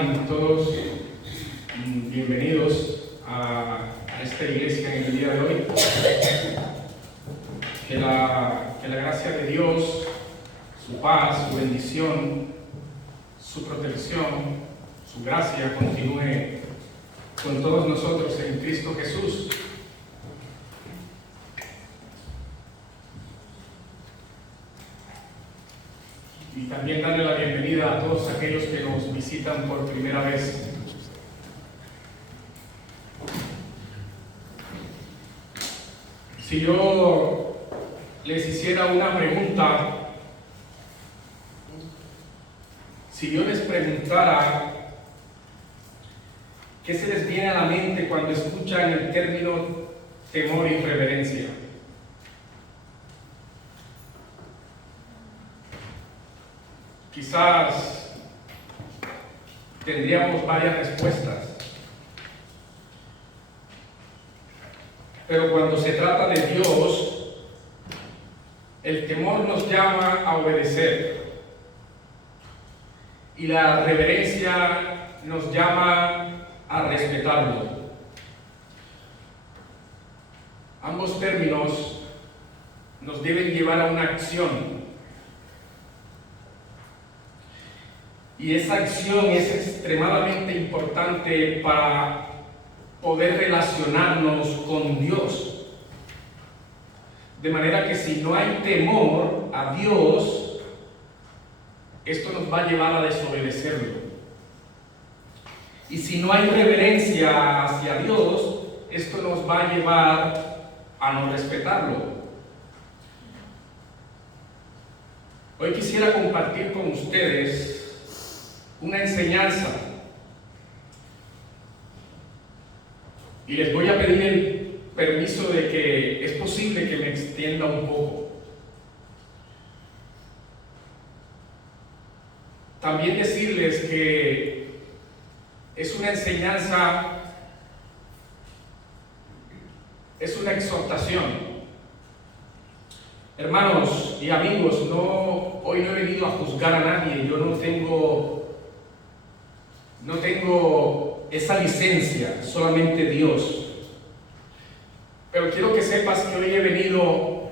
están todos? Bienvenidos a esta iglesia en el día de hoy. Que la gracia de Dios, su paz, su bendición, su protección, su gracia continúe con todos nosotros en Cristo Jesús. Y también darle la bienvenida a todos aquellos que nos visitan por primera vez. Si yo les hiciera una pregunta, si yo les preguntara qué se les viene a la mente cuando escuchan el término temor y reverencia, quizás tendríamos varias respuestas. Pero cuando se trata de Dios, el temor nos llama a obedecer y la reverencia nos llama a respetarlo. Ambos términos nos deben llevar a una acción. Y esa acción es extremadamente importante para poder relacionarnos con Dios. De manera que si no hay temor a Dios, esto nos va a llevar a desobedecerlo. Y si no hay reverencia hacia Dios, esto nos va a llevar a no respetarlo. Hoy quisiera compartir con ustedes una enseñanza y les voy a pedir el permiso de que es posible que me extienda un poco. También decirles que es una enseñanza, es una exhortación. Hermanos y amigos, hoy no he venido a juzgar a nadie. Yo no tengo esa licencia, solamente Dios. Pero quiero que sepas que hoy he venido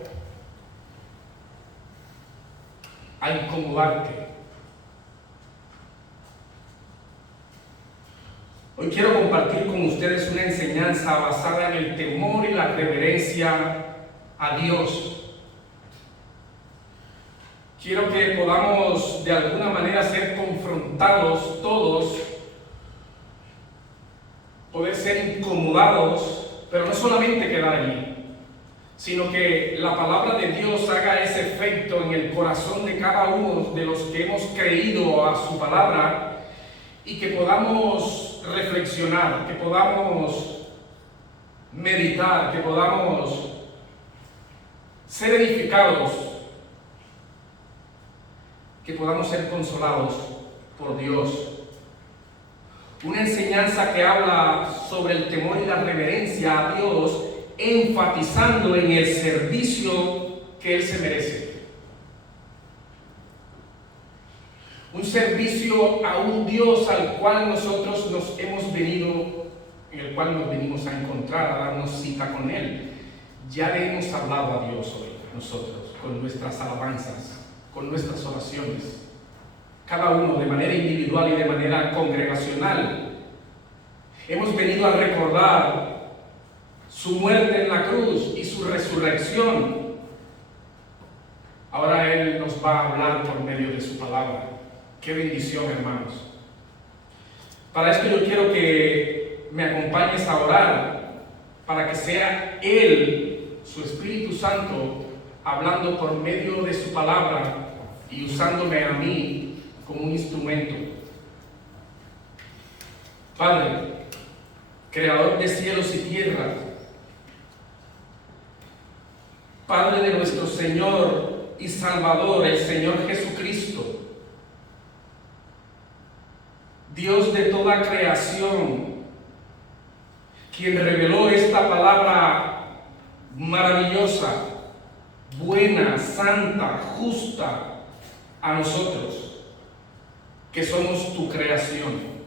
a incomodarte. Hoy quiero compartir con ustedes una enseñanza basada en el temor y la reverencia a Dios. Quiero que podamos de alguna manera ser confrontados todos, poder ser incomodados, pero no solamente quedar allí, sino que la palabra de Dios haga ese efecto en el corazón de cada uno de los que hemos creído a su palabra y que podamos reflexionar, que podamos meditar, que podamos ser edificados, que podamos ser consolados por Dios. Una enseñanza que habla sobre el temor y la reverencia a Dios, enfatizando en el servicio que Él se merece. Un servicio a un Dios al cual nosotros en el cual nos venimos a encontrar, a darnos cita con Él. Ya le hemos hablado a Dios hoy, nosotros, con nuestras alabanzas, con nuestras oraciones. Cada uno de manera individual y de manera congregacional. Hemos venido a recordar su muerte en la cruz y su resurrección. Ahora Él nos va a hablar por medio de su palabra. ¡Qué bendición, hermanos! Para esto yo quiero que me acompañes a orar, para que sea Él, su Espíritu Santo, hablando por medio de su palabra y usándome a mí como un instrumento. Padre, creador de cielos y tierra, Padre de nuestro Señor y Salvador, el Señor Jesucristo, Dios de toda creación, quien reveló esta palabra maravillosa, buena, santa, justa a nosotros, que somos tu creación.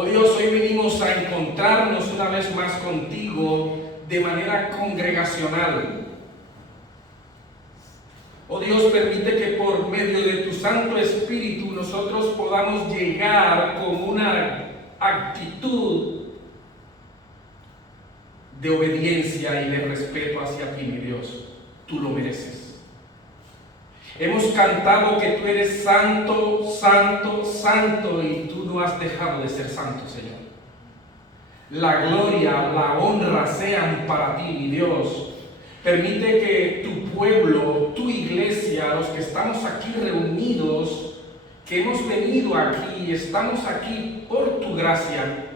Oh Dios, hoy venimos a encontrarnos una vez más contigo de manera congregacional. Oh Dios, permite que por medio de tu Santo Espíritu nosotros podamos llegar con una actitud de obediencia y de respeto hacia ti, mi Dios. Tú lo mereces. Hemos cantado que tú eres santo, santo, santo, y tú no has dejado de ser santo, Señor. La gloria, la honra sean para ti, mi Dios. Permite que tu pueblo, tu iglesia, los que estamos aquí reunidos, que hemos venido aquí y estamos aquí por tu gracia,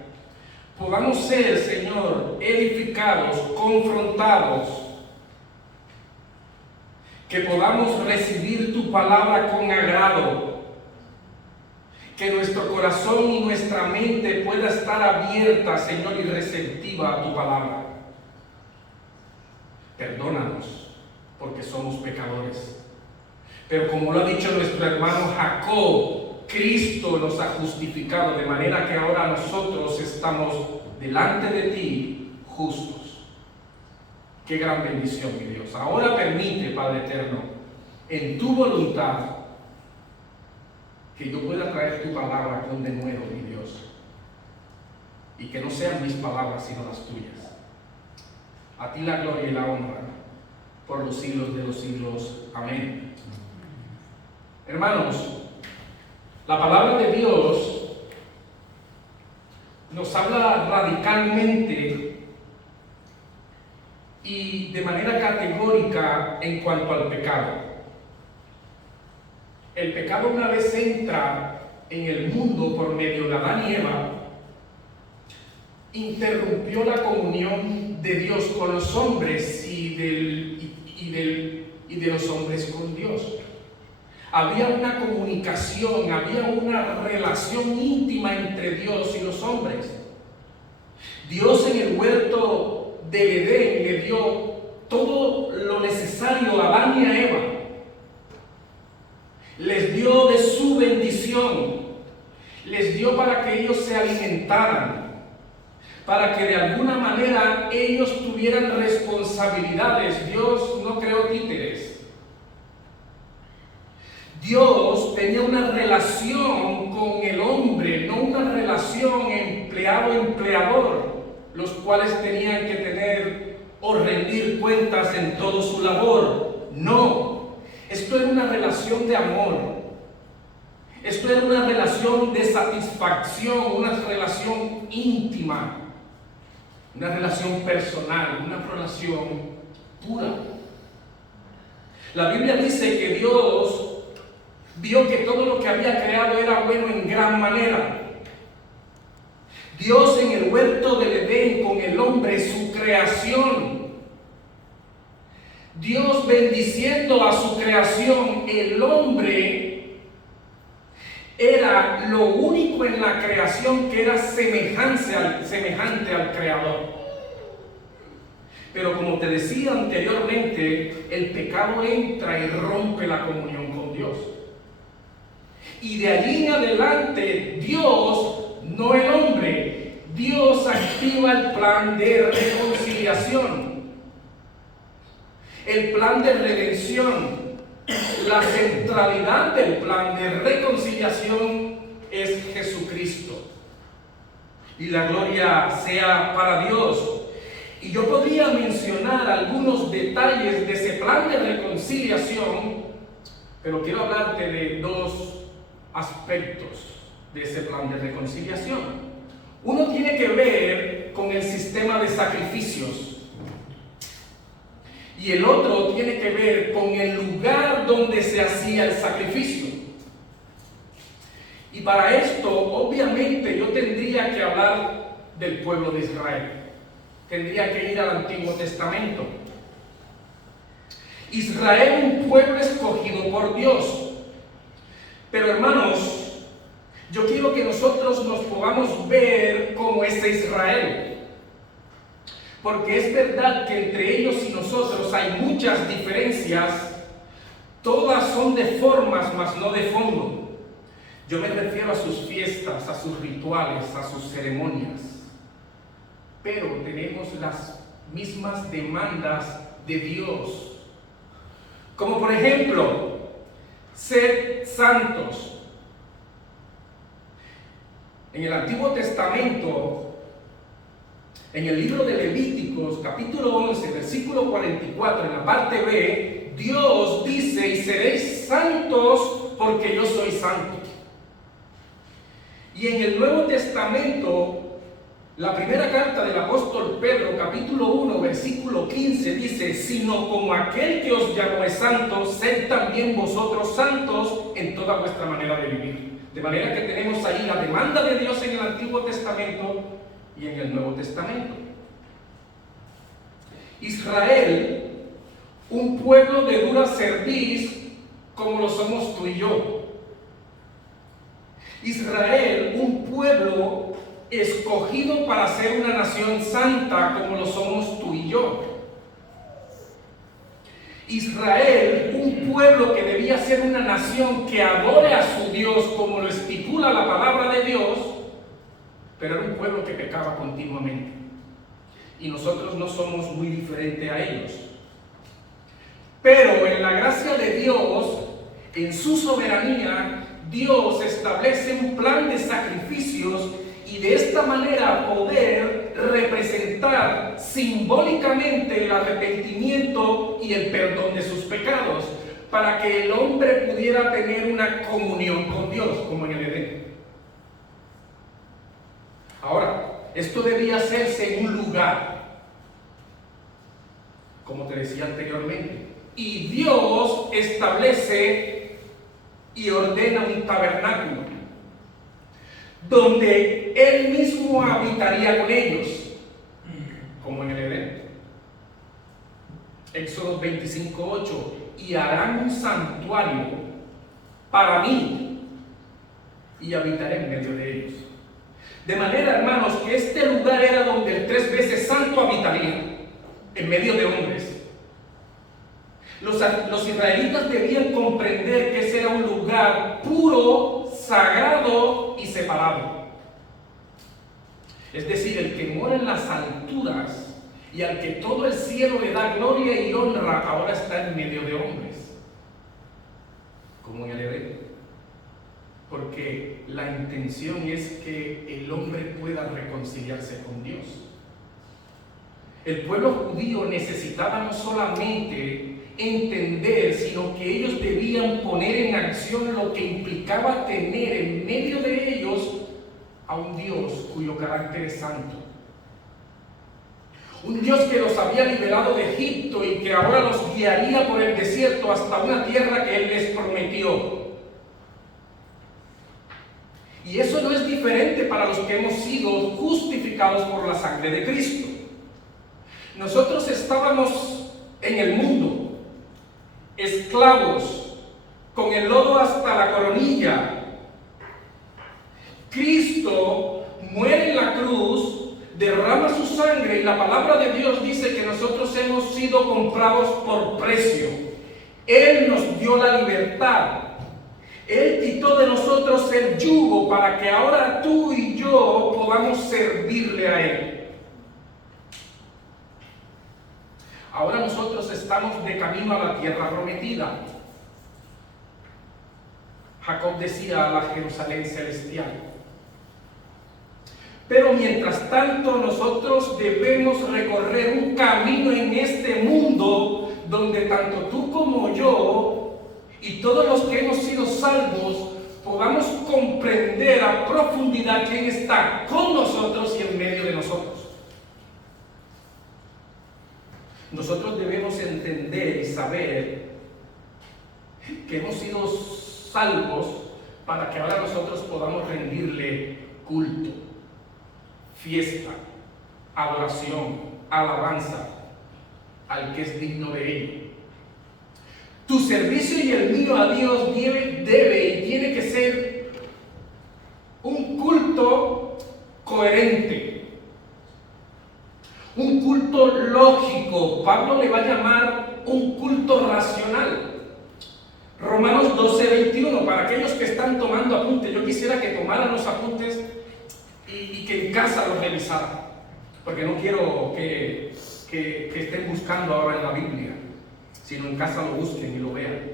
podamos ser, Señor, edificados, confrontados, que podamos recibir tu palabra con agrado, que nuestro corazón y nuestra mente pueda estar abierta, Señor, y receptiva a tu palabra. Perdónanos, porque somos pecadores. Pero como lo ha dicho nuestro hermano Jacob, Cristo nos ha justificado, de manera que ahora nosotros estamos delante de ti justos. Qué gran bendición, mi Dios. Ahora permite, Padre eterno, en tu voluntad, que yo pueda traer tu palabra con denuedo, mi Dios, y que no sean mis palabras sino las tuyas. A ti la gloria y la honra por los siglos de los siglos. Amén. Hermanos, la palabra de Dios nos habla radicalmente y de manera categórica en cuanto al pecado. El pecado, una vez entra en el mundo por medio de Adán y Eva, interrumpió la comunión de Dios con los hombres y de los hombres con Dios. Había una comunicación, había una relación íntima entre Dios y los hombres. Dios en el huerto del Edén le dio todo lo necesario a Adán y a Eva. Les dio de su bendición, les dio para que ellos se alimentaran, para que de alguna manera ellos tuvieran responsabilidades. Dios no creó títeres. Dios tenía una relación con el hombre, no una relación empleado-empleador, los cuales tenían que tener o rendir cuentas en toda su labor. No, esto era una relación de amor. Esto era una relación de satisfacción, una relación íntima, una relación personal, una relación pura. La Biblia dice que Dios vio que todo lo que había creado era bueno en gran manera. Dios en el huerto del Edén con el hombre, su creación. Dios bendiciendo a su creación, el hombre era lo único en la creación que era semejante al Creador. Pero como te decía anteriormente, el pecado entra y rompe la comunión con Dios. Y de allí en adelante, Dios, no el hombre, Dios activa el plan de reconciliación, el plan de redención. La centralidad del plan de reconciliación es Jesucristo. Y la gloria sea para Dios. Y yo podría mencionar algunos detalles de ese plan de reconciliación, pero quiero hablarte de dos aspectos de ese plan de reconciliación. Uno tiene que ver con el sistema de sacrificios y el otro tiene que ver con el lugar donde se hacía el sacrificio. Y para esto, obviamente, yo tendría que hablar del pueblo de Israel. Tendría que ir al Antiguo Testamento. Israel, un pueblo escogido por Dios. Pero hermanos, yo quiero que nosotros nos podamos ver como ese Israel. Porque es verdad que entre ellos y nosotros hay muchas diferencias. Todas son de formas, mas no de fondo. Yo me refiero a sus fiestas, a sus rituales, a sus ceremonias. Pero tenemos las mismas demandas de Dios. Como por ejemplo, sed santos. En el Antiguo Testamento, en el libro de Levíticos, capítulo 11, versículo 44, en la parte B, Dios dice: y seréis santos porque yo soy santo. Y en el Nuevo Testamento, la primera carta del apóstol Pedro, capítulo 1, versículo 15, dice: sino como aquel que os llamó es santo, sed también vosotros santos en toda vuestra manera de vivir. De manera que tenemos ahí la demanda de Dios en el Antiguo Testamento y en el Nuevo Testamento. Israel, un pueblo de dura cerviz como lo somos tú y yo. Israel, un pueblo escogido para ser una nación santa como lo somos tú y yo. Israel, un pueblo que debía ser una nación que adore a su Dios como lo estipula la palabra de Dios, pero era un pueblo que pecaba continuamente. Y nosotros no somos muy diferentes a ellos. Pero en la gracia de Dios, en su soberanía, Dios establece un plan de sacrificios y de esta manera poder representar simbólicamente el arrepentimiento y el perdón de sus pecados, para que el hombre pudiera tener una comunión con Dios, como en el Edén. Ahora, esto debía hacerse en un lugar, como te decía anteriormente, y Dios establece y ordena un tabernáculo donde Él mismo habitaría con ellos, como en el Edén. Éxodo 25:8: y harán un santuario para mí y habitaré en medio de ellos. De manera, hermanos, que este lugar era donde el 3 veces santo habitaría, en medio de hombres. Los israelitas debían comprender que ese era un lugar puro, sagrado y separado. Es decir, el que mora en las alturas y al que todo el cielo le da gloria y honra, ahora está en medio de hombres, como en el Edén. Porque la intención es que el hombre pueda reconciliarse con Dios. El pueblo judío necesitaba no solamente entender, sino que ellos debían poner en acción lo que implicaba tener en medio de ellos a un Dios cuyo carácter es santo. Un Dios que los había liberado de Egipto y que ahora los guiaría por el desierto hasta una tierra que Él les prometió. Y eso no es diferente para los que hemos sido justificados por la sangre de Cristo. Nosotros estábamos en el mundo, esclavos, con el lodo hasta la coronilla. Cristo muere en la cruz, derrama su sangre y la palabra de Dios dice que nosotros hemos sido comprados por precio. Él nos dio la libertad. Él quitó de nosotros el yugo para que ahora tú y yo podamos servirle a Él. Ahora nosotros estamos de camino a la tierra prometida. Jacob decía: a la Jerusalén celestial. Pero mientras tanto nosotros debemos recorrer un camino en este mundo donde tanto tú como yo y todos los que hemos sido salvos podamos comprender a profundidad quién está con nosotros y en medio de nosotros. Nosotros debemos entender y saber que hemos sido salvos para que ahora nosotros podamos rendirle culto, fiesta, adoración, alabanza al que es digno de ello. Tu servicio y el mío a Dios debe y tiene que ser un culto coherente, un culto lógico. Pablo le va a llamar un culto racional. Romanos 12:21, para aquellos que están tomando apuntes, yo quisiera que tomaran los apuntes y que en casa los revisaran, porque no quiero que estén buscando ahora en la Biblia, sino en casa lo busquen y lo vean.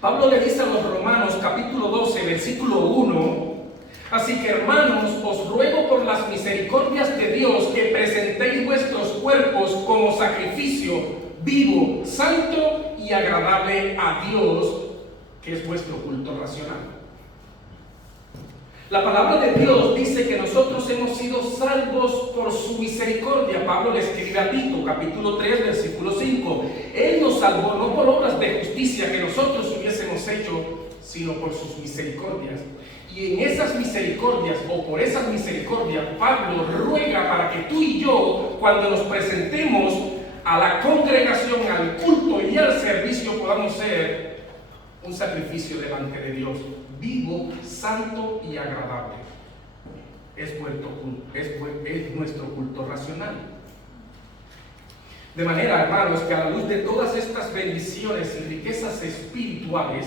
Pablo le dice a los Romanos, capítulo 12, versículo 1, así que hermanos, os ruego por las misericordias de Dios que presentéis vuestros cuerpos como sacrificio vivo, santo y agradable a Dios, que es vuestro culto racional. La palabra de Dios dice que nosotros hemos sido salvos por su misericordia. Pablo le escribe a Tito, capítulo 3, versículo 5. Él nos salvó no por obras de justicia que nosotros hubiésemos hecho, sino por sus misericordias. Y en esas misericordias, o por esas misericordias, Pablo ruega para que tú y yo, cuando nos presentemos a la congregación, al culto y al servicio, podamos ser un sacrificio delante de Dios, vivo, santo y agradable. Es nuestro culto racional. De manera, hermanos, que a la luz de todas estas bendiciones y riquezas espirituales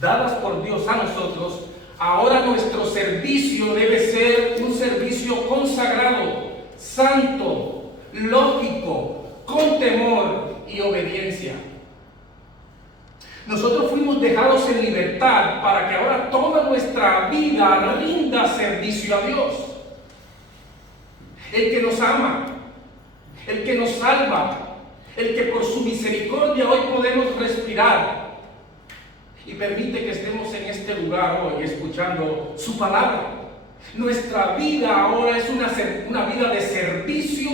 dadas por Dios a nosotros, ahora nuestro servicio debe ser un servicio consagrado, santo, lógico, con temor y obediencia. Nosotros fuimos dejados en libertad para que ahora toda nuestra vida rinda servicio a Dios, el que nos ama, el que nos salva, el que por su misericordia hoy podemos respirar y permite que estemos en este lugar hoy escuchando su palabra. Nuestra vida ahora es una vida de servicio,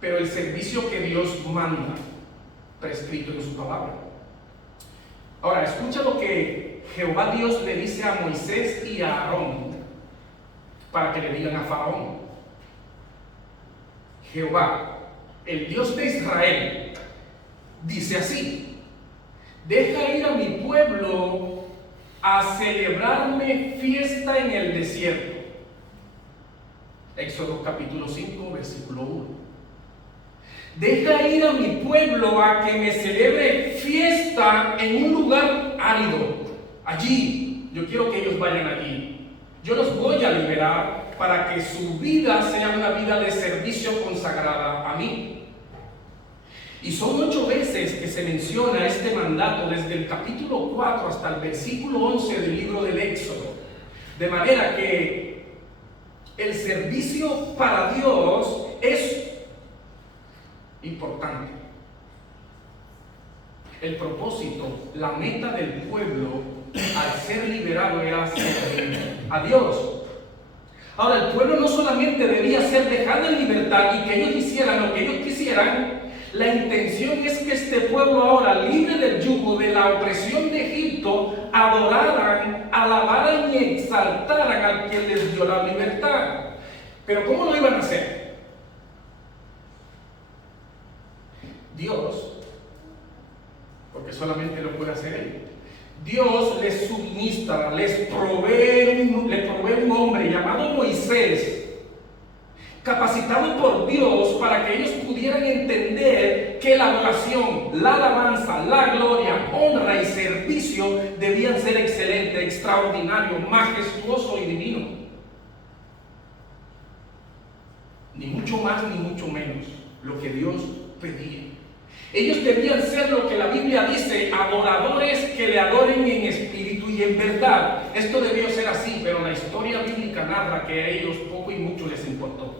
pero el servicio que Dios manda, prescrito en su palabra. Ahora, escucha lo que Jehová Dios le dice a Moisés y a Aarón para que le digan a Faraón. Jehová, el Dios de Israel, dice así: deja ir a mi pueblo a celebrarme fiesta en el desierto. Éxodo capítulo 5, versículo 1. Deja ir a mi pueblo a que me celebre fiesta en un lugar árido. Allí, yo quiero que ellos vayan allí. Yo los voy a liberar para que su vida sea una vida de servicio consagrada a mí. Y son 8 veces que se menciona este mandato, desde el capítulo 4 hasta el versículo 11 del libro del Éxodo. De manera que el servicio para Dios es importante. El propósito, la meta del pueblo al ser liberado era servir a Dios. Ahora, el pueblo no solamente debía ser dejado en libertad y que ellos hicieran lo que ellos quisieran. La intención es que este pueblo ahora, libre del yugo de la opresión de Egipto, adoraran, alabaran y exaltaran al que les dio la libertad. Pero ¿cómo lo iban a hacer? Dios, porque solamente lo puede hacer Él, Dios les suministra, les provee un hombre llamado Moisés, capacitado por Dios para que ellos pudieran entender que la adoración, la alabanza, la gloria, honra y servicio debían ser excelente, extraordinario, majestuoso y divino. Ni mucho más ni mucho menos lo que Dios pedía. Ellos debían ser lo que la Biblia dice, adoradores que le adoren en espíritu y en verdad. Esto debió ser así, pero la historia bíblica narra que a ellos poco y mucho les importó.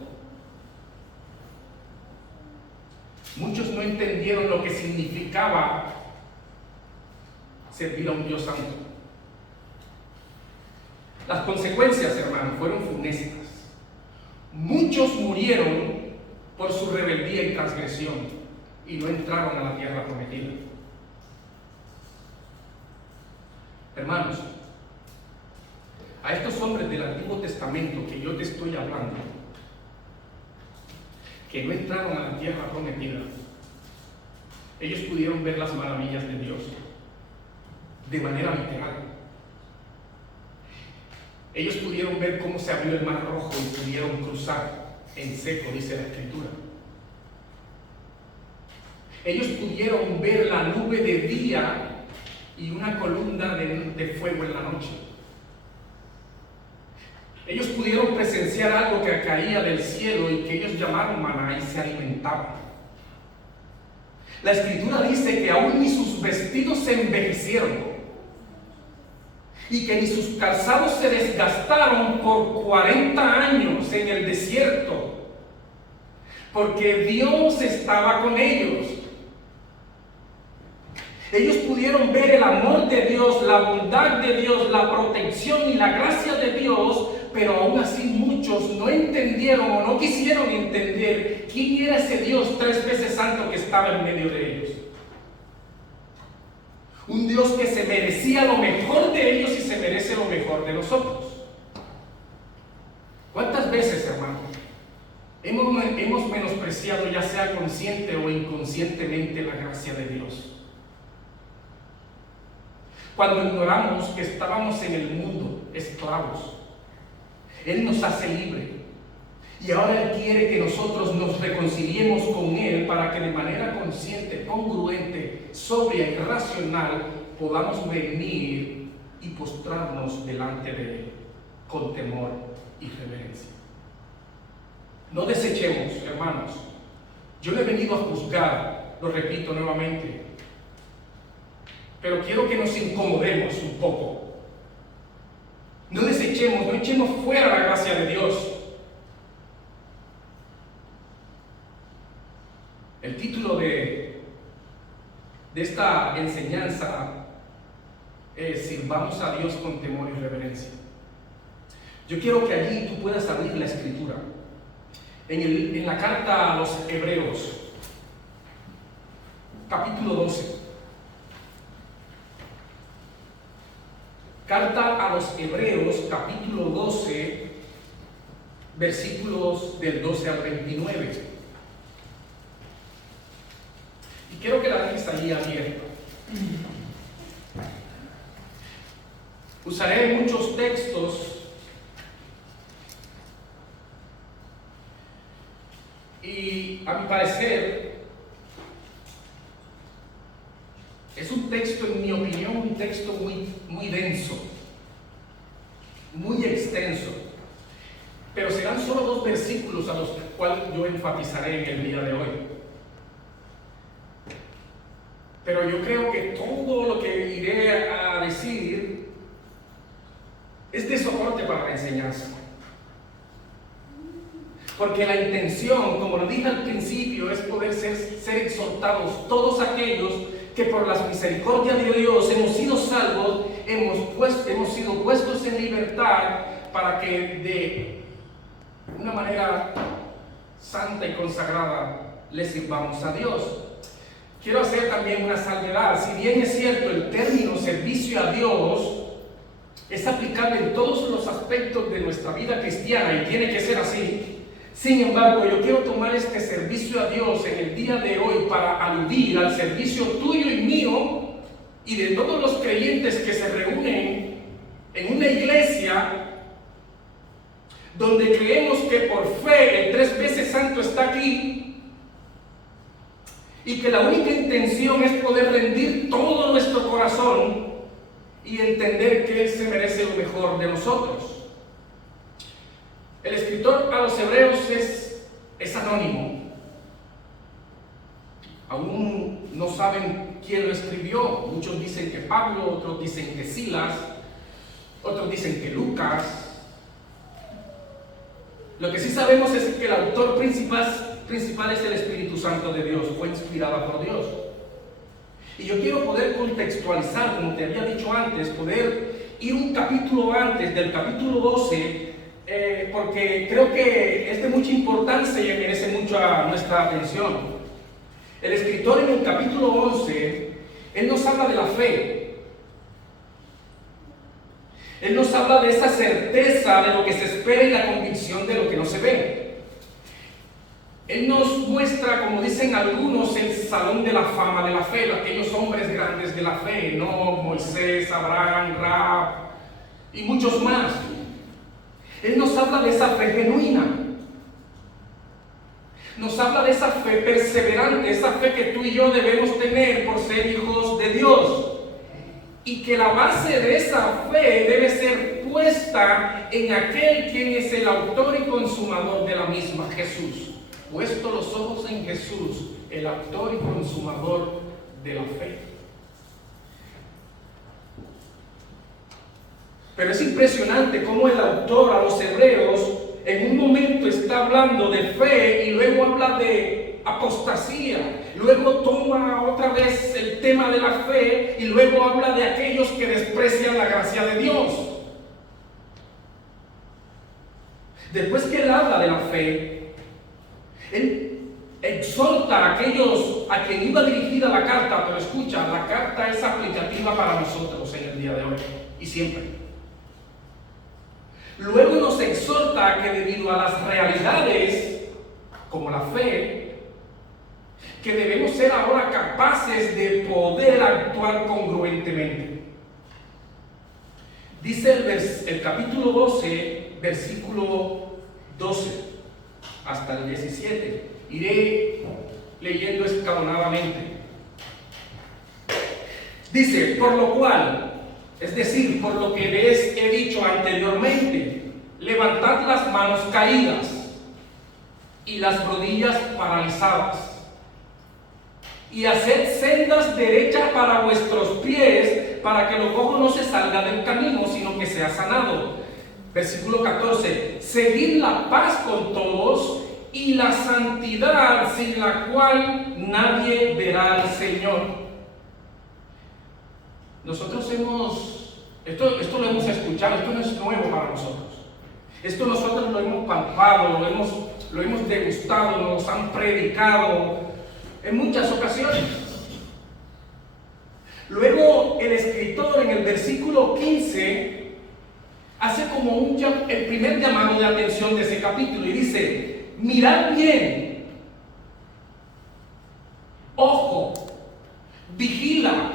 Muchos no entendieron lo que significaba servir a un Dios santo. Las consecuencias, hermanos, fueron funestas. Muchos murieron por su rebeldía y transgresión y no entraron a la tierra prometida. Hermanos, a estos hombres del Antiguo Testamento que yo te estoy hablando, que no entraron a la tierra prometida, ellos pudieron ver las maravillas de Dios de manera literal. Ellos pudieron ver cómo se abrió el mar rojo y pudieron cruzar en seco, dice la Escritura. Ellos pudieron ver la nube de día y una columna de fuego en la noche. Ellos pudieron presenciar algo que caía del cielo y que ellos llamaron maná y se alimentaban. La Escritura dice que aún ni sus vestidos se envejecieron y que ni sus calzados se desgastaron por 40 años en el desierto, porque Dios estaba con ellos. Ellos pudieron ver el amor de Dios, la bondad de Dios, la protección y la gracia de Dios, pero aún así muchos no entendieron o no quisieron entender quién era ese Dios 3 veces santo que estaba en medio de ellos. Un Dios que se merecía lo mejor de ellos y se merece lo mejor de nosotros. ¿Cuántas veces, hermano, hemos menospreciado, ya sea consciente o inconscientemente, la gracia de Dios? Cuando ignoramos que estábamos en el mundo esclavos, Él nos hace libre y ahora Él quiere que nosotros nos reconciliemos con Él para que de manera consciente, congruente, sobria y racional podamos venir y postrarnos delante de Él con temor y reverencia. No desechemos, hermanos. Yo no he venido a juzgar, lo repito nuevamente, pero quiero que nos incomodemos un poco. No desechemos, no echemos fuera la gracia de Dios. El título de esta enseñanza es Sirvamos a Dios con temor y reverencia. Yo quiero que allí tú puedas abrir la Escritura. En la carta a los Hebreos, capítulo 12. Carta a los Hebreos, capítulo 12, versículos del 12 al 29. Y quiero que la dejes allí abierta. Usaré muchos textos y, a mi parecer, es un texto, en mi opinión, un texto muy denso, muy extenso, pero serán solo 2 versículos a los cuales yo enfatizaré en el día de hoy. Pero yo creo que todo lo que iré a decir es de soporte para la enseñanza. Porque la intención, como lo dije al principio, es poder ser exhortados todos aquellos que por las misericordias de Dios hemos sido salvos, hemos sido puestos en libertad para que de una manera santa y consagrada le sirvamos a Dios. Quiero hacer también una salvedad. Si bien es cierto, el término servicio a Dios es aplicable en todos los aspectos de nuestra vida cristiana y tiene que ser así. Sin embargo, yo quiero tomar este servicio a Dios en el día de hoy para aludir al servicio tuyo y mío y de todos los creyentes que se reúnen en una iglesia donde creemos que por fe el 3 veces santo está aquí y que la única intención es poder rendir todo nuestro corazón y entender que Él se merece lo mejor de nosotros. El escritor a los Hebreos es anónimo. Aún no saben quién lo escribió. Muchos dicen que Pablo, otros dicen que Silas, otros dicen que Lucas. Lo que sí sabemos es que el autor principal es el Espíritu Santo de Dios, fue inspirada por Dios. Y yo quiero poder contextualizar, como te había dicho antes, poder ir un capítulo antes del capítulo 12, porque creo que es de mucha importancia y merece mucha nuestra atención. El escritor en el capítulo 11, él nos habla de la fe. Él nos habla de esa certeza de lo que se espera y la convicción de lo que no se ve. Él nos muestra, como dicen algunos, el salón de la fama de la fe, aquellos hombres grandes de la fe, ¿no? Moisés, Abraham, Rahab y muchos más. Él nos habla de esa fe genuina. Nos habla de esa fe perseverante, esa fe que tú y yo debemos tener por ser hijos de Dios. y que la base de esa fe debe ser puesta en aquel quien es el autor y consumador de la misma, Jesús. Puesto los ojos en Jesús, el autor y consumador de la fe. Pero es impresionante cómo el autor a los hebreos en un momento está hablando de fe y luego habla de apostasía. Luego toma otra vez el tema de la fe y luego habla de aquellos que desprecian la gracia de Dios. Después que él habla de la fe, él exhorta a aquellos a quien iba dirigida la carta, pero escucha, la carta es aplicativa para nosotros en el día de hoy y siempre. Luego nos exhorta a que debido a las realidades, como la fe, que debemos ser ahora capaces de poder actuar congruentemente. Dice el capítulo 12, versículo 12 hasta el 17. Iré leyendo escalonadamente. Dice, por lo cual, es decir, por lo que les he dicho anteriormente, levantad las manos caídas y las rodillas paralizadas, y haced sendas derechas para vuestros pies, para que lo cojo no se salga del camino, sino que sea sanado. Versículo 14, seguid la paz con todos y la santidad, sin la cual nadie verá al Señor. Nosotros esto lo hemos escuchado, esto no es nuevo para nosotros. Esto nosotros lo hemos palpado, lo hemos degustado, nos han predicado en muchas ocasiones. Luego el escritor en el versículo 15 hace como el primer llamado de atención de ese capítulo y dice, mirad bien, ojo, vigila,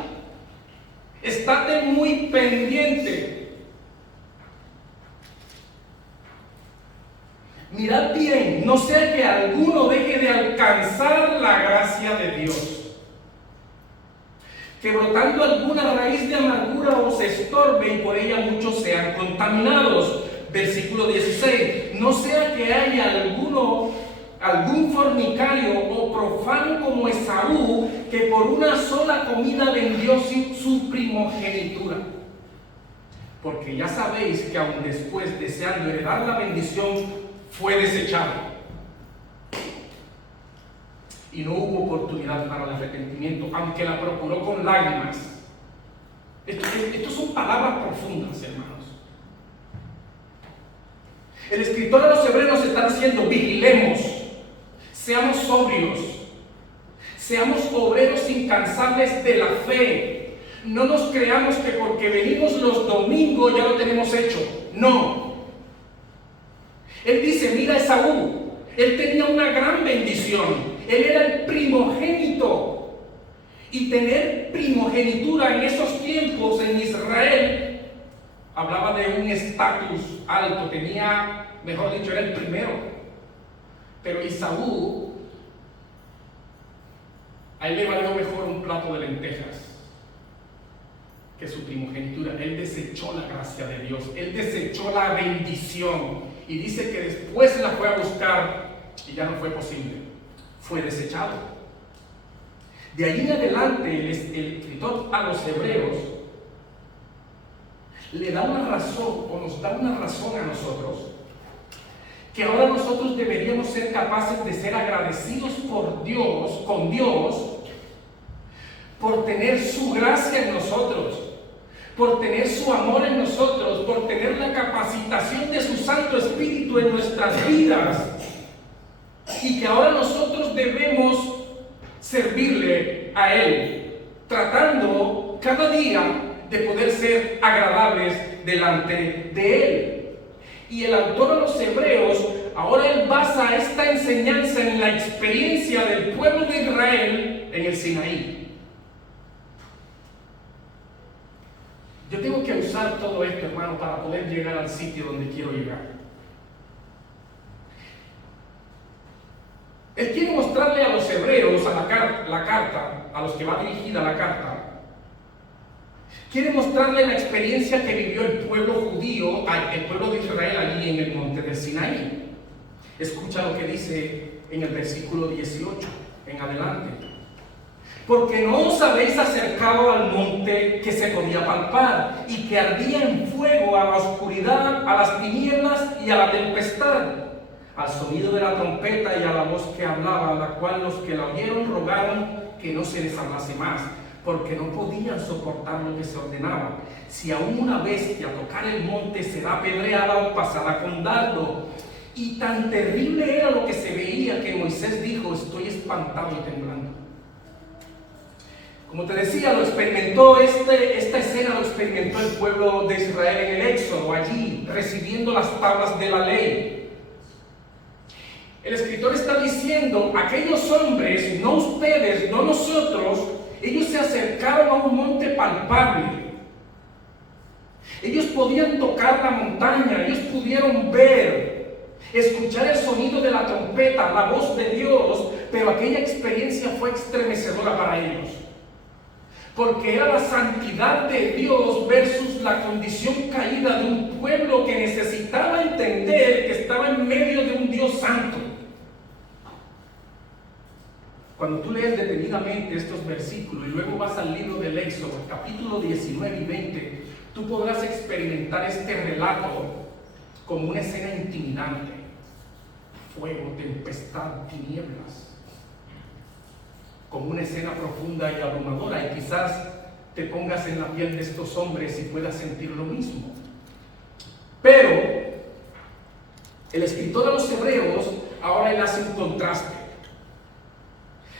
estate muy pendiente. Mirad bien, no sea que alguno deje de alcanzar la gracia de Dios, que brotando alguna raíz de amargura os estorbe y por ella muchos sean contaminados. Versículo 16, no sea que haya algún fornicario o profano como Esaú, que por una sola comida vendió su primogenitura. Porque ya sabéis que aun después, deseando heredar la bendición, fue desechado y no hubo oportunidad para el arrepentimiento, aunque la procuró con lágrimas. Esto son palabras profundas, hermanos. El escritor a los hebreos está diciendo, vigilemos, seamos sobrios, seamos obreros incansables de la fe. No nos creamos que porque venimos los domingos ya lo tenemos hecho. No. Él dice, mira Esaú, él tenía una gran bendición, él era el primogénito, y tener primogenitura en esos tiempos en Israel hablaba de un estatus alto, mejor dicho, era el primero. Pero Esaú, a él le valió mejor un plato de lentejas que su primogenitura. Él desechó la gracia de Dios, él desechó la bendición. Y dice que después la fue a buscar y ya no fue posible. Fue desechado. De ahí en adelante el escritor a los hebreos le da una razón, o nos da una razón a nosotros, que ahora nosotros deberíamos ser capaces de ser agradecidos por Dios, con Dios, por tener su gracia en nosotros, por tener su amor en nosotros, por tener la capacitación de su Santo Espíritu en nuestras vidas, y que ahora nosotros debemos servirle a Él, tratando cada día de poder ser agradables delante de Él. Y el autor a los hebreos, ahora él basa esta enseñanza en la experiencia del pueblo de Israel en el Sinaí. Yo tengo que usar todo esto, hermano, para poder llegar al sitio donde quiero llegar. Él quiere mostrarle a los hebreos, a la carta, a los que va dirigida la carta, Quiere mostrarle la experiencia que vivió el pueblo judío, el pueblo de Israel allí en el monte del Sinaí. Escucha lo que dice en el versículo 18 en adelante. Porque no os habéis acercado al monte que se podía palpar y que ardía en fuego, a la oscuridad, a las tinieblas y a la tempestad, al sonido de la trompeta y a la voz que hablaba, la cual los que la oyeron rogaron que no se les hablase más, porque no podían soportar lo que se ordenaba. Si aún una bestia tocar el monte será apedreada o pasada con dardo. Y tan terrible era lo que se veía que Moisés dijo: estoy espantado y temblando. Como te decía, lo experimentó esta escena lo experimentó el pueblo de Israel en el Éxodo, allí recibiendo las tablas de la ley. El escritor está diciendo: aquellos hombres, no ustedes, no nosotros, ellos se acercaron a un monte palpable. Ellos podían tocar la montaña, ellos pudieron ver, escuchar el sonido de la trompeta, la voz de Dios, pero aquella experiencia fue estremecedora para ellos. Porque era la santidad de Dios versus la condición caída de un pueblo que necesitaba entender que estaba en medio de un Dios santo. Cuando tú lees detenidamente estos versículos y luego vas al libro del Éxodo, capítulo 19 y 20, tú podrás experimentar este relato como una escena intimidante. Fuego, tempestad, tinieblas. Como una escena profunda y abrumadora, y quizás te pongas en la piel de estos hombres y puedas sentir lo mismo. Pero el escritor a los Hebreos ahora él hace un contraste.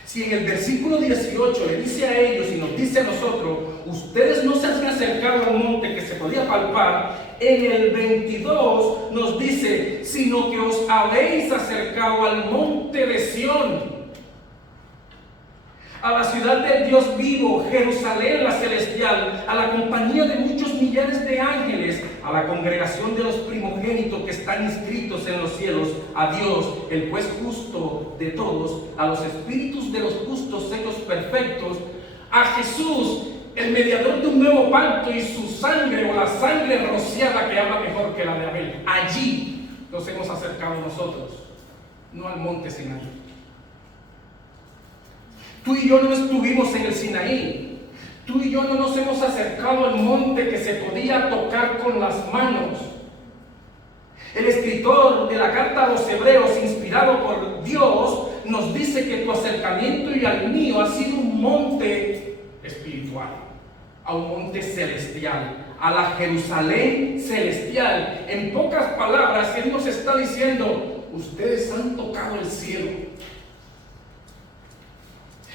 Si en el versículo 18 le dice a ellos y nos dice a nosotros: ustedes no se han acercado al monte que se podía palpar, en el 22 nos dice: sino que os habéis acercado al monte de Sión, a la ciudad del Dios vivo, Jerusalén la celestial, a la compañía de muchos millares de ángeles, a la congregación de los primogénitos que están inscritos en los cielos, a Dios, el juez justo de todos, a los espíritus de los justos hechos perfectos, a Jesús, el mediador de un nuevo pacto, y su sangre, o la sangre rociada que habla mejor que la de Abel. Allí nos hemos acercado nosotros, no al monte Sinaí. Tú y yo no estuvimos en el Sinaí. Tú y yo no nos hemos acercado al monte que se podía tocar con las manos. El escritor de la carta a los Hebreos, inspirado por Dios, nos dice que tu acercamiento y al mío ha sido un monte espiritual, a un monte celestial, a la Jerusalén celestial. En pocas palabras, Él nos está diciendo: ustedes han tocado el cielo.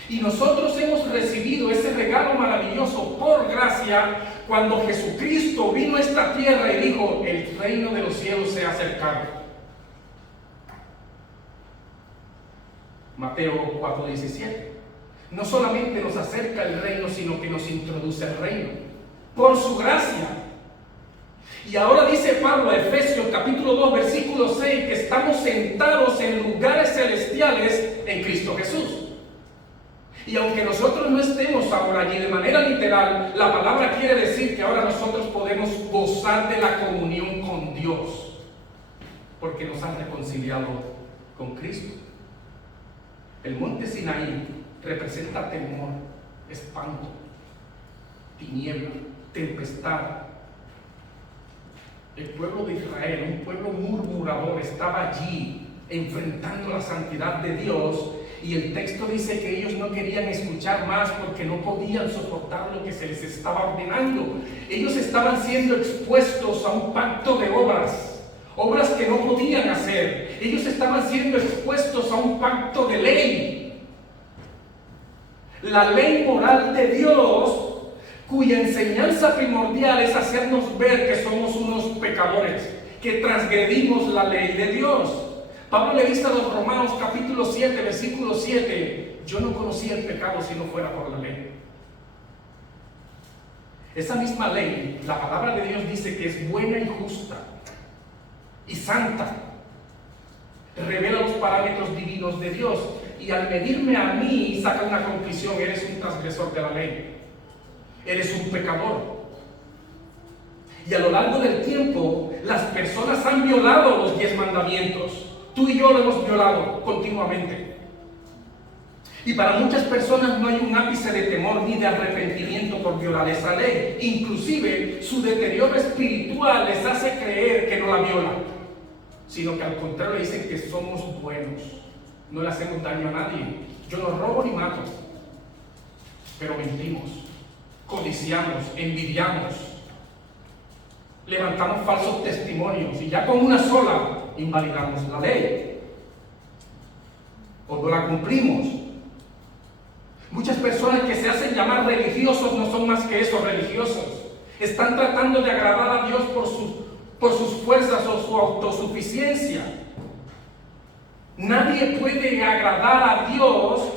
Y nosotros hemos recibido ese regalo maravilloso por gracia cuando Jesucristo vino a esta tierra y dijo: el reino de los cielos se ha acercado. Mateo 4:17. No solamente nos acerca el reino, sino que nos introduce el reino por su gracia. Y ahora dice Pablo a Efesios capítulo 2 versículo 6 que estamos sentados en lugares celestiales en Cristo Jesús. Y aunque nosotros no estemos ahora allí de manera literal, la palabra quiere decir que ahora nosotros podemos gozar de la comunión con Dios, porque nos han reconciliado con Cristo. El monte Sinaí representa temor, espanto, tiniebla, tempestad. El pueblo de Israel, un pueblo murmurador, estaba allí enfrentando la santidad de Dios. Y el texto dice que ellos no querían escuchar más porque no podían soportar lo que se les estaba ordenando. Ellos estaban siendo expuestos a un pacto de obras que no podían hacer. Ellos estaban siendo expuestos a un pacto de ley. La ley moral de Dios, cuya enseñanza primordial es hacernos ver que somos unos pecadores, que transgredimos la ley de Dios. Pablo le dice a los Romanos capítulo 7, versículo 7: yo no conocía el pecado si no fuera por la ley. Esa misma ley, la palabra de Dios dice que es buena y justa y santa. Revela los parámetros divinos de Dios. Y al medirme a mí, saca una conclusión: eres un transgresor de la ley. Eres un pecador. Y a lo largo del tiempo, las personas han violado los 10 mandamientos. Tú y yo lo hemos violado continuamente. Y para muchas personas no hay un ápice de temor ni de arrepentimiento por violar esa ley. Inclusive, su deterioro espiritual les hace creer que no la violan, sino que al contrario dicen que somos buenos, no le hacemos daño a nadie. Yo no robo ni mato, pero mentimos, codiciamos, envidiamos, levantamos falsos testimonios y ya con una sola invalidamos la ley o no la cumplimos. Muchas personas que se hacen llamar religiosos no son más que esos religiosos. Están tratando de agradar a Dios por sus fuerzas o su autosuficiencia. Nadie puede agradar a Dios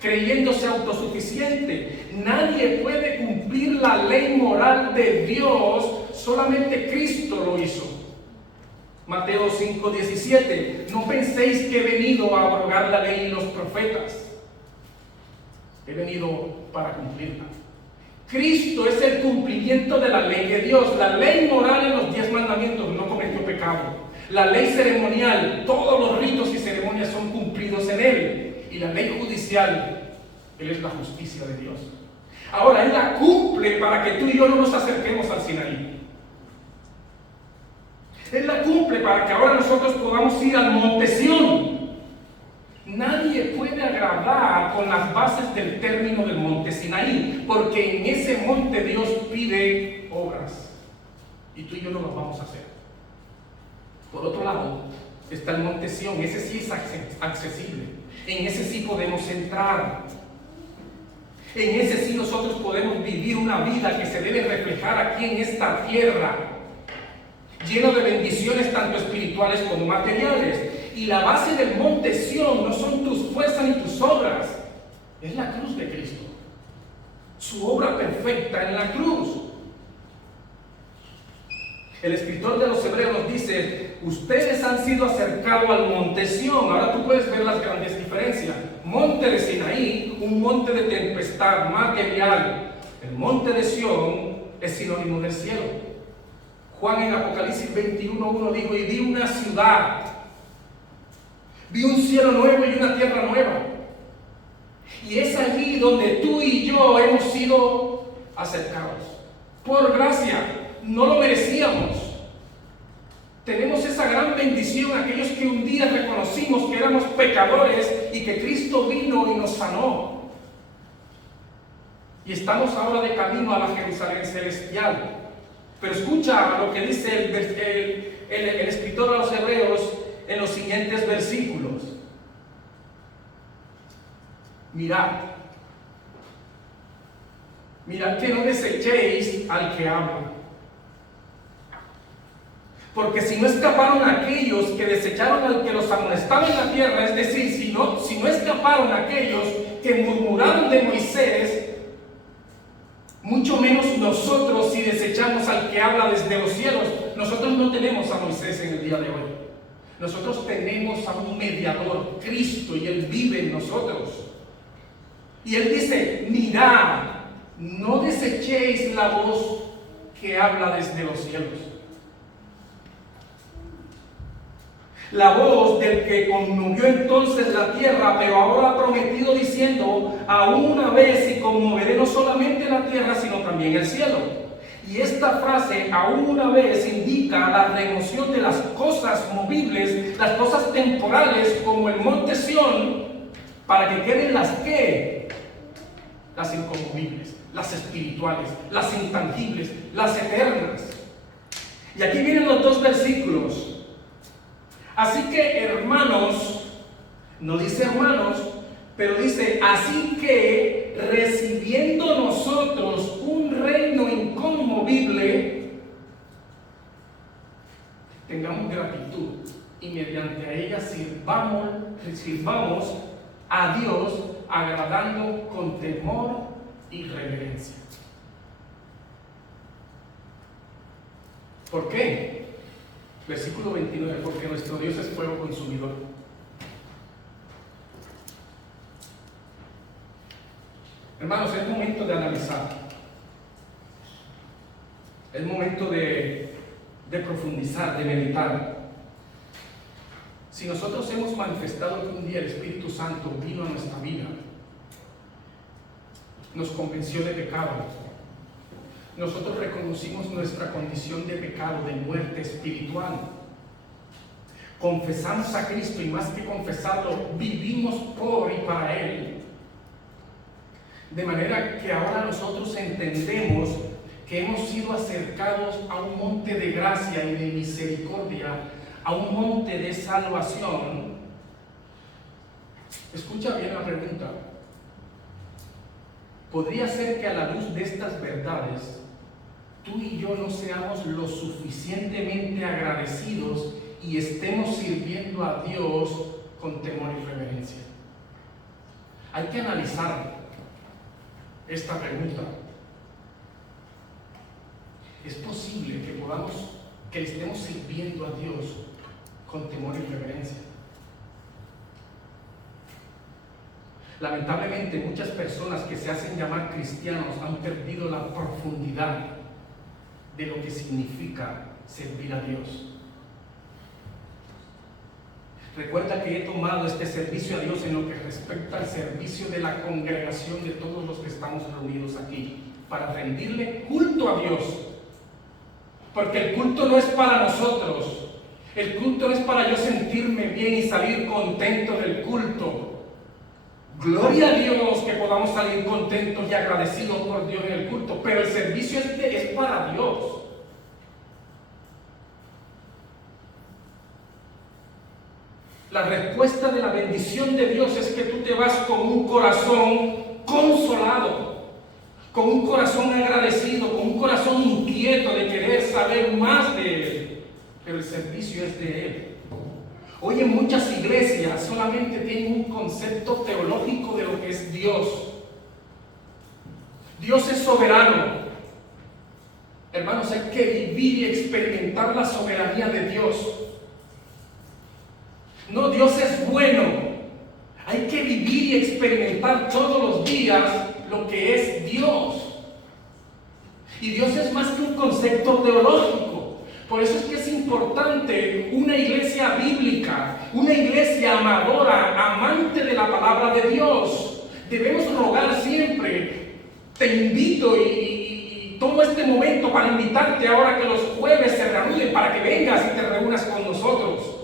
creyéndose autosuficiente. Nadie puede cumplir la ley moral de Dios, solamente Cristo lo hizo. Mateo 5:17, no penséis que he venido a abrogar la ley y los profetas. He venido para cumplirla. Cristo es el cumplimiento de la ley de Dios. La ley moral en los 10 mandamientos no cometió pecado. La ley ceremonial, todos los ritos y ceremonias son cumplidos en Él. Y la ley judicial, Él es la justicia de Dios. Ahora, Él la cumple para que tú y yo no nos acerquemos al Sinaí. Él la cumple para que ahora nosotros podamos ir al monte Sión. Nadie puede agradar con las bases del término del monte Sinaí, porque en ese monte Dios pide obras y tú y yo no las vamos a hacer. Por otro lado está el monte Sión, ese sí es accesible, en ese sí podemos entrar, en ese sí nosotros podemos vivir una vida que se debe reflejar aquí en esta tierra, lleno de bendiciones tanto espirituales como materiales. Y la base del monte Sión no son tus fuerzas ni tus obras, es la cruz de Cristo, su obra perfecta en la cruz. El escritor de los Hebreos nos dice, ustedes han sido acercados al monte Sión. Ahora tú puedes ver las grandes diferencias. Monte de Sinaí, un monte de tempestad material. El monte de Sión es sinónimo del cielo. Juan en Apocalipsis 21:1 dijo, y vi una ciudad, vi un cielo nuevo y una tierra nueva. Y es allí donde tú y yo hemos sido acercados. Por gracia, no lo merecíamos. Tenemos esa gran bendición, aquellos que un día reconocimos que éramos pecadores y que Cristo vino y nos sanó. Y estamos ahora de camino a la Jerusalén celestial. Pero escucha lo que dice el escritor a los Hebreos en los siguientes versículos. Mirad que no desechéis al que habla. Porque si no escaparon aquellos que desecharon al que los amonestaba en la tierra, es decir, si no escaparon aquellos que murmuraron de Moisés, mucho menos nosotros si desechamos al que habla desde los cielos. Nosotros no tenemos a Moisés en el día de hoy. Nosotros tenemos a un mediador, Cristo, y Él vive en nosotros. Y Él dice, mirad, no desechéis la voz que habla desde los cielos. La voz del que conmovió entonces la tierra, pero ahora ha prometido diciendo, aún una vez y conmoveré no solamente la tierra, sino también el cielo. Y esta frase, aún una vez, indica la remoción de las cosas movibles, las cosas temporales, como el monte Sión, para que queden las que, las inconmovibles, las espirituales, las intangibles, las eternas. Y aquí vienen los dos versículos. Así que hermanos, no dice hermanos, pero dice, así que recibiendo nosotros un reino inconmovible, tengamos gratitud y mediante a ella sirvamos a Dios agradando con temor y reverencia. ¿Por qué? Versículo 29, porque nuestro Dios es fuego consumidor. Hermanos, es momento de analizar. Es momento de profundizar, de meditar. Si nosotros hemos manifestado que un día el Espíritu Santo vino a nuestra vida, nos convenció de pecado, nosotros reconocimos nuestra condición de pecado, de muerte espiritual, confesamos a Cristo y más que confesarlo, vivimos por y para Él. De manera que ahora nosotros entendemos que hemos sido acercados a un monte de gracia y de misericordia, a un monte de salvación. Escucha bien la pregunta. ¿Podría ser que a la luz de estas verdades, tú y yo no seamos lo suficientemente agradecidos y estemos sirviendo a Dios con temor y reverencia? Hay que analizar esta pregunta. ¿Es posible que le estemos sirviendo a Dios con temor y reverencia? Lamentablemente, muchas personas que se hacen llamar cristianos han perdido la profundidad de lo que significa servir a Dios. Recuerda que he tomado este servicio a Dios en lo que respecta al servicio de la congregación de todos los que estamos reunidos aquí, para rendirle culto a Dios. Porque el culto no es para nosotros, el culto no es para yo sentirme bien y salir contento del culto. Gloria a Dios que podamos salir contentos y agradecidos por Dios en el culto, pero el servicio es para Dios. La respuesta de la bendición de Dios es que tú te vas con un corazón consolado, con un corazón agradecido, con un corazón inquieto de querer saber más de Él, pero el servicio es de Él. Hoy en muchas iglesias solamente tienen un concepto teológico de lo que es Dios. Dios es soberano. Hermanos, hay que vivir y experimentar la soberanía de Dios. No, Dios es bueno. Hay que vivir y experimentar todos los días lo que es Dios. Y Dios es más que un concepto teológico. Por eso es que es importante una iglesia bíblica, una iglesia amadora, amante de la palabra de Dios. Debemos rogar siempre. Te invito y tomo este momento para invitarte ahora que los jueves se reúnen, para que vengas y te reúnas con nosotros.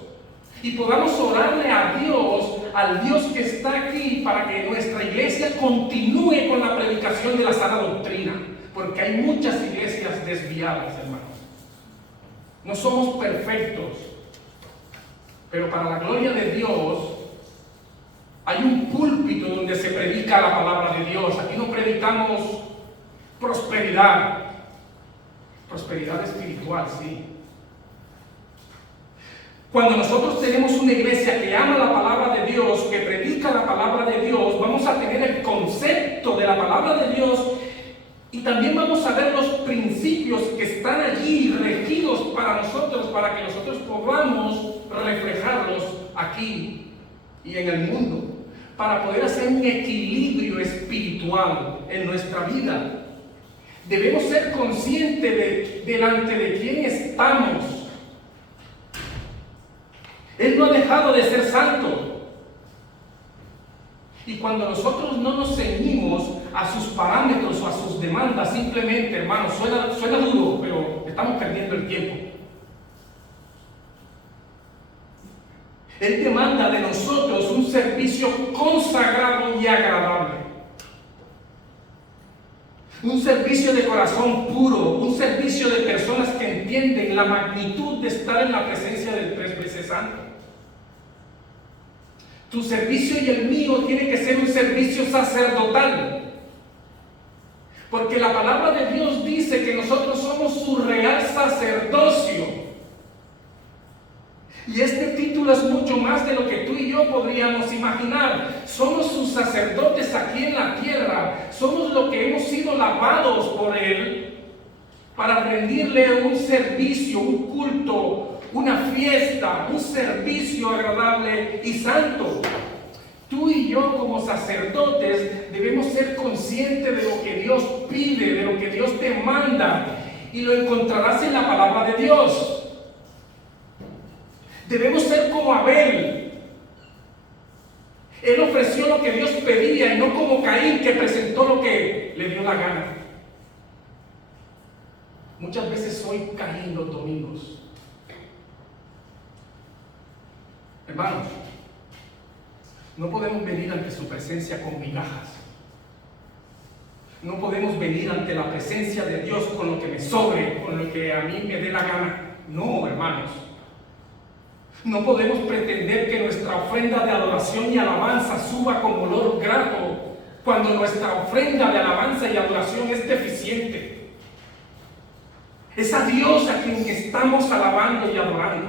Y podamos orarle a Dios, al Dios que está aquí, para que nuestra iglesia continúe con la predicación de la sana doctrina. Porque hay muchas iglesias desviadas, hermanos. No somos perfectos, pero para la gloria de Dios hay un púlpito donde se predica la palabra de Dios. Aquí no predicamos prosperidad espiritual, sí. Cuando nosotros tenemos una iglesia que ama la palabra de Dios, que predica la palabra de Dios, vamos a tener el concepto de la palabra de Dios y también vamos a ver los principios que están allí regidos para nosotros, para que nosotros podamos reflejarlos aquí y en el mundo, para poder hacer un equilibrio espiritual en nuestra vida. Debemos ser conscientes delante de quién estamos. Él no ha dejado de ser santo. Y cuando nosotros no nos ceñimos a sus parámetros o a sus demandas, simplemente, hermanos, suena duro, pero estamos perdiendo el tiempo. Él demanda de nosotros un servicio consagrado y agradable. Un servicio de corazón puro, un servicio de personas que entienden la magnitud de estar en la presencia del tres veces santo. Tu servicio y el mío tiene que ser un servicio sacerdotal. Porque la palabra de Dios dice que nosotros somos su real sacerdocio. Y este título es mucho más de lo que tú y yo podríamos imaginar. Somos sus sacerdotes aquí en la tierra. Somos los que hemos sido lavados por Él para rendirle un servicio, un culto, una fiesta, un servicio agradable y santo. Tú y yo como sacerdotes debemos ser conscientes de lo que Dios pide, de lo que Dios demanda. y lo encontrarás en la palabra de Dios. Debemos ser como Abel. Él ofreció lo que Dios pedía y no como Caín, que presentó lo que le dio la gana. Muchas veces soy Caín los domingos. Hermanos, no podemos venir ante su presencia con migajas. No podemos venir ante la presencia de Dios con lo que me sobre, con lo que a mí me dé la gana. No, hermanos. No podemos pretender que nuestra ofrenda de adoración y alabanza suba con olor grato cuando nuestra ofrenda de alabanza y adoración es deficiente. Es a Dios a quien estamos alabando y adorando.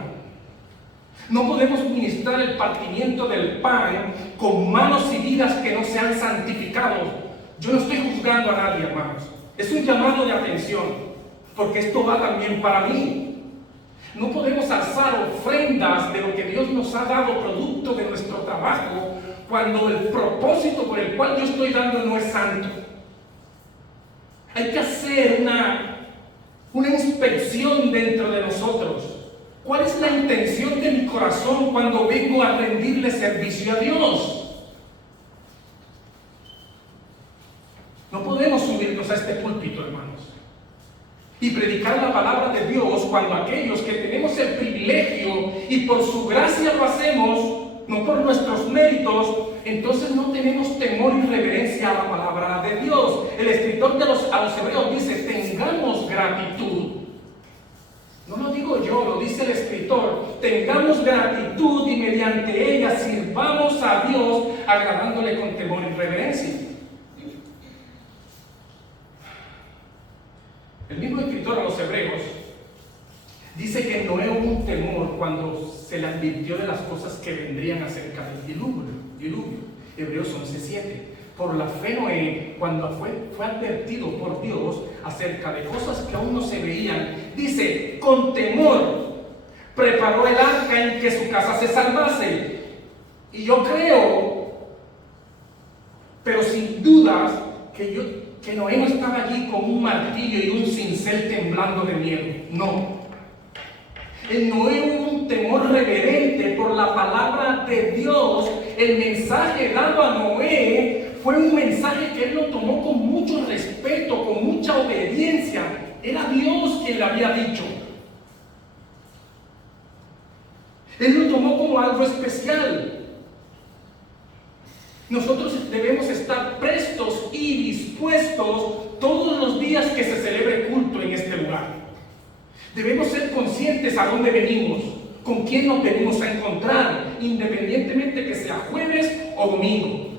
No podemos ministrar el partimiento del pan con manos y vidas que no se han santificado. Yo no estoy juzgando a nadie, hermanos. Es un llamado de atención, porque esto va también para mí. No podemos alzar ofrendas de lo que Dios nos ha dado, producto de nuestro trabajo, cuando el propósito por el cual yo estoy dando no es santo. Hay que hacer una inspección dentro de nosotros. ¿Cuál es la intención de mi corazón cuando vengo a rendirle servicio a Dios? No podemos subirnos a este púlpito, hermanos, y predicar la palabra de Dios cuando aquellos que tenemos el privilegio y por su gracia lo hacemos, no por nuestros méritos, entonces no tenemos temor y reverencia a la palabra de Dios. El escritor a los Hebreos dice: tengamos gratitud. No lo digo yo, lo dice el escritor. Tengamos gratitud y mediante ella sirvamos a Dios agradándole con temor y reverencia. El mismo escritor a los Hebreos dice que Noé hubo un temor cuando se le advirtió de las cosas que vendrían acerca del diluvio. Hebreos 11:7. Por la fe Noé, cuando fue advertido por Dios acerca de cosas que aún no se veían, dice: con temor preparó el arca en que su casa se salvase. Y yo creo, pero sin dudas, que Noé no estaba allí con un martillo y un cincel temblando de miedo. No. En Noé hubo un temor reverente por la palabra de Dios. El mensaje dado a Noé fue un mensaje que él lo tomó con mucho respeto, con mucha obediencia. Era Dios quien le había dicho. Él lo tomó como algo especial. Nosotros debemos estar prestos y dispuestos todos los días que se celebre culto en este lugar. Debemos ser conscientes a dónde venimos, con quién nos venimos a encontrar, independientemente que sea jueves o domingo.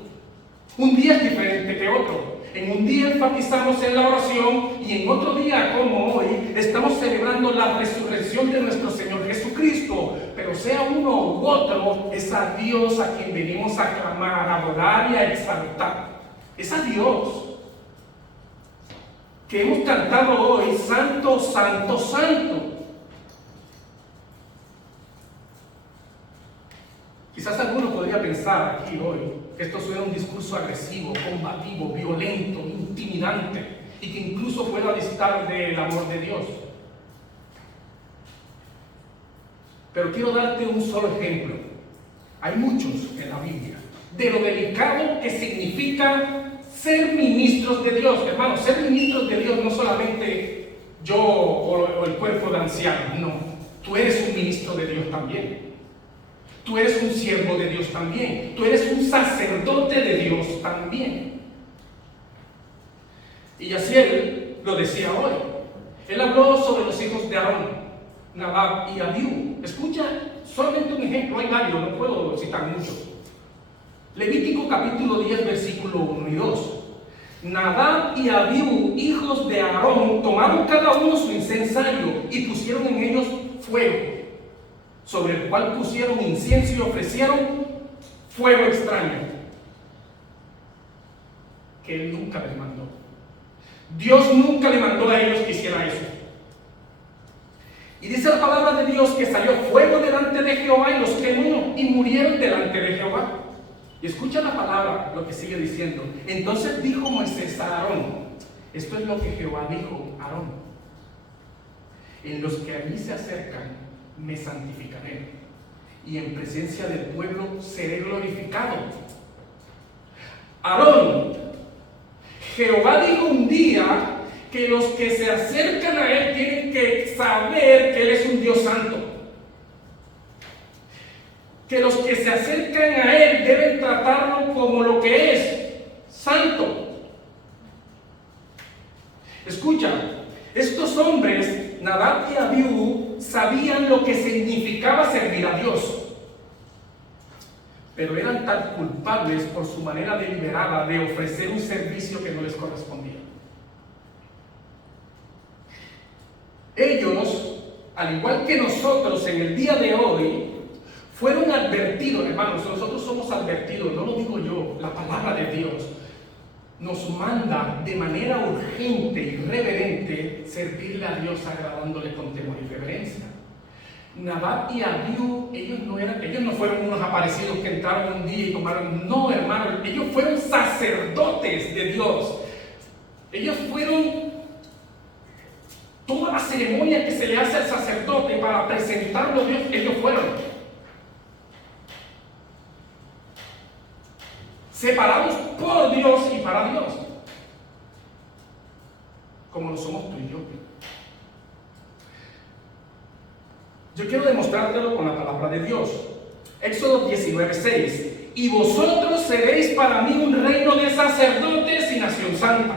Un día es diferente que otro. En un día enfatizamos en la oración y en otro día, como hoy, estamos celebrando la resurrección de nuestro Señor Jesucristo. Pero sea uno u otro, es a Dios a quien venimos a clamar, a adorar y a exaltar. Es a Dios que hemos cantado hoy: Santo, Santo, Santo. Quizás alguno podría pensar aquí hoy que esto suena un discurso agresivo, combativo, violento, intimidante, y que incluso pueda distar del amor de Dios. Pero quiero darte un solo ejemplo. Hay muchos en la Biblia de lo delicado que significa ser ministros de Dios. Hermanos, ser ministros de Dios no solamente yo o el cuerpo de ancianos, no. Tú eres un ministro de Dios también. Tú eres un siervo de Dios también. Tú eres un sacerdote de Dios también. Y Yaciel lo decía hoy. Él habló sobre los hijos de Aarón, Nadab y Abiú. Escucha solamente un ejemplo, hay varios, no puedo citar muchos. Levítico capítulo 10, versículo 1 y 2. Nadab y Abiú, hijos de Aarón, tomaron cada uno su incensario y pusieron en ellos fuego, sobre el cual pusieron incienso y ofrecieron fuego extraño, que él nunca les mandó. Dios nunca le mandó a ellos que hiciera eso. Y dice la palabra de Dios que salió fuego delante de Jehová y los quemó y murieron delante de Jehová. Y escucha la palabra, lo que sigue diciendo. Entonces dijo Moisés a Aarón: esto es lo que Jehová dijo a Aarón: En los que a mí se acercan, me santificaré, y en presencia del pueblo seré glorificado. Aarón, Jehová dijo un día que los que se acercan a él tienen que saber que él es un Dios santo. Que los que se acercan a él deben tratarlo como lo que es, santo. Escucha, estos hombres, Nadab y Abiú, sabían lo que significaba servir a Dios, pero eran tan culpables por su manera deliberada de ofrecer un servicio que no les correspondía. Ellos, al igual que nosotros en el día de hoy, fueron advertidos, hermanos. Nosotros somos advertidos, no lo digo yo, la palabra de Dios nos manda de manera urgente y reverente servirle a Dios agradándole con temor y reverencia. Nadab y Abiú, ellos no fueron unos aparecidos que entraron un día y tomaron, no, hermano, ellos fueron sacerdotes de Dios. Ellos fueron toda la ceremonia que se le hace al sacerdote para presentarlo a Dios, ellos fueron separados por Dios y para Dios, como lo somos tú y yo. Yo quiero demostrártelo con la palabra de Dios. Éxodo 19:6. Y vosotros seréis para mí un reino de sacerdotes y nación santa.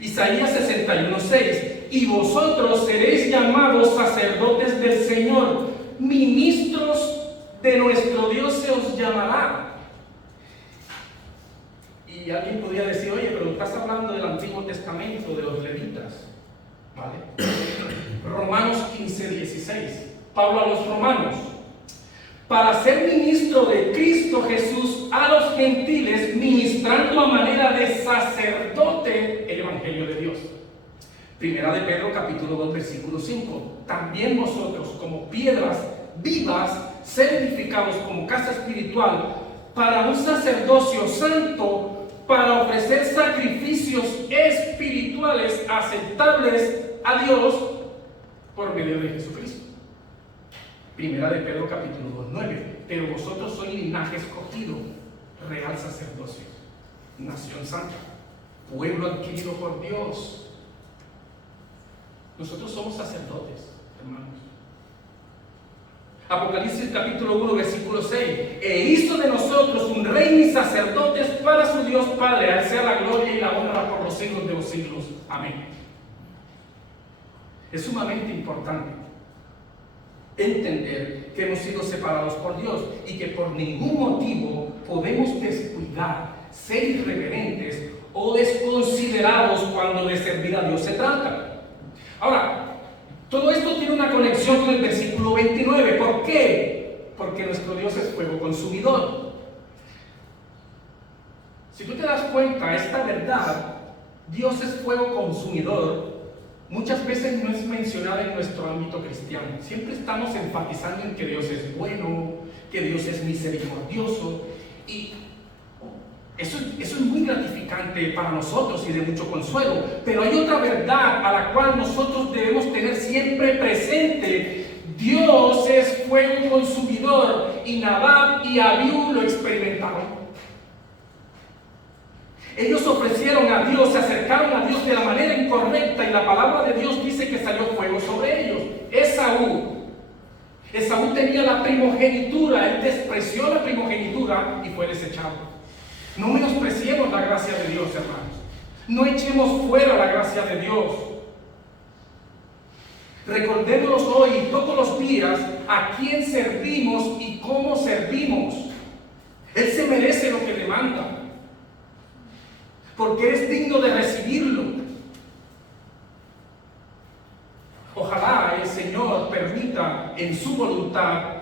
Isaías 61:6. Y vosotros seréis llamados sacerdotes del Señor, ministros de nuestro Dios se os llamará. Y alguien podría decir, oye, pero estás hablando del Antiguo Testamento, de los levitas, ¿vale? Romanos 15:16. Pablo a los romanos: para ser ministro de Cristo Jesús a los gentiles, ministrando a manera de sacerdote el Evangelio de Dios. Primera de Pedro capítulo 2 versículo 5. También vosotros, como piedras vivas, sed edificados como casa espiritual para un sacerdocio santo, para ofrecer sacrificios espirituales aceptables a Dios por medio de Jesucristo. Primera de Pedro capítulo 2:9. Pero vosotros sois linaje escogido, real sacerdocio, nación santa, pueblo adquirido por Dios. Nosotros somos sacerdotes, hermanos. Apocalipsis capítulo 1 versículo 6. E hizo de nosotros un reino y sacerdotes para su Dios Padre. A él sea la gloria y la honra por los siglos de los siglos. Amén. Es sumamente importante entender que hemos sido separados por Dios y que por ningún motivo podemos descuidar, ser irreverentes o desconsiderados cuando de servir a Dios se trata. Ahora, todo esto tiene una conexión con el versículo 29. ¿Por qué? Porque nuestro Dios es fuego consumidor. Si tú te das cuenta, esta verdad, Dios es fuego consumidor, muchas veces no es mencionada en nuestro ámbito cristiano. Siempre estamos enfatizando en que Dios es bueno, que Dios es misericordioso, y eso es muy gratificante para nosotros y de mucho consuelo. Pero hay otra verdad a la cual nosotros debemos tener siempre presente. Dios es fuego consumidor, y Nadab y Abiú lo experimentaron. Ellos ofrecieron a Dios, se acercaron a Dios de la manera incorrecta, y la palabra de Dios dice que salió fuego sobre ellos. Esaú tenía la primogenitura, él despreció la primogenitura y fue desechado. No menospreciemos la gracia de Dios, hermanos. No echemos fuera la gracia de Dios. Recordémonos hoy y todos los días a quién servimos y cómo servimos. Él se merece lo que demanda, porque es digno de recibirlo. Ojalá el Señor permita en su voluntad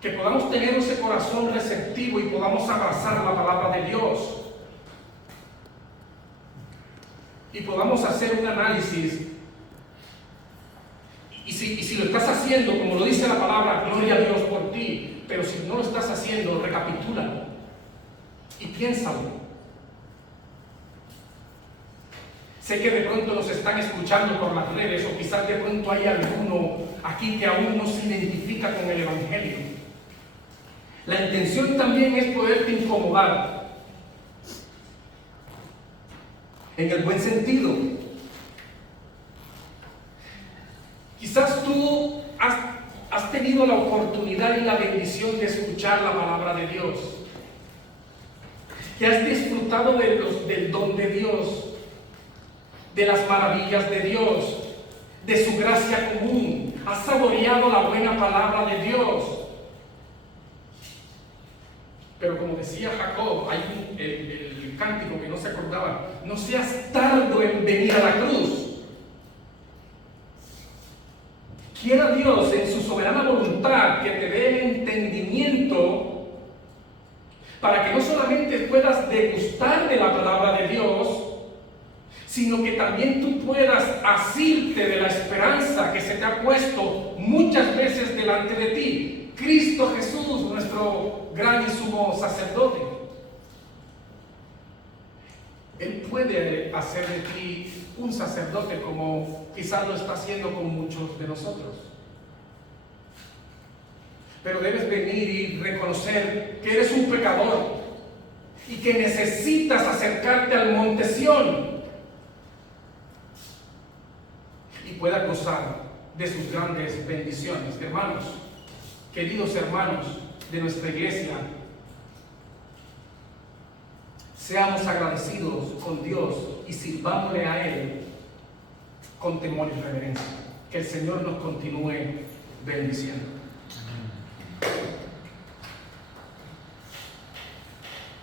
que podamos tener ese corazón receptivo y podamos abrazar la palabra de Dios y podamos hacer un análisis. Y si lo estás haciendo, como lo dice la palabra, gloria a Dios por ti. Pero si no lo estás haciendo, recapitúlalo y piénsalo. Sé que de pronto nos están escuchando por las redes o quizás de pronto hay alguno aquí que aún no se identifica con el Evangelio. La intención también es poderte incomodar, en el buen sentido. Quizás tú has tenido la oportunidad y la bendición de escuchar la palabra de Dios, que has disfrutado del don de Dios, de las maravillas de Dios, de su gracia común. Has saboreado la buena palabra de Dios. Pero como decía Jacob, hay el cántico que no se acordaba: no seas tardo en venir a la cruz. Quiera Dios en su soberana voluntad que te dé el entendimiento para que no solamente puedas degustar de la palabra de Dios, sino que también tú puedas asirte de la esperanza que se te ha puesto muchas veces delante de ti: Cristo Jesús, nuestro gran y sumo sacerdote. Él puede hacer de ti un sacerdote, como quizás lo está haciendo con muchos de nosotros. Pero debes venir y reconocer que eres un pecador y que necesitas acercarte al monte Sión y pueda gozar de sus grandes bendiciones. Hermanos, queridos hermanos de nuestra iglesia, seamos agradecidos con Dios y sirvámosle a Él con temor y reverencia. Que el Señor nos continúe bendiciendo.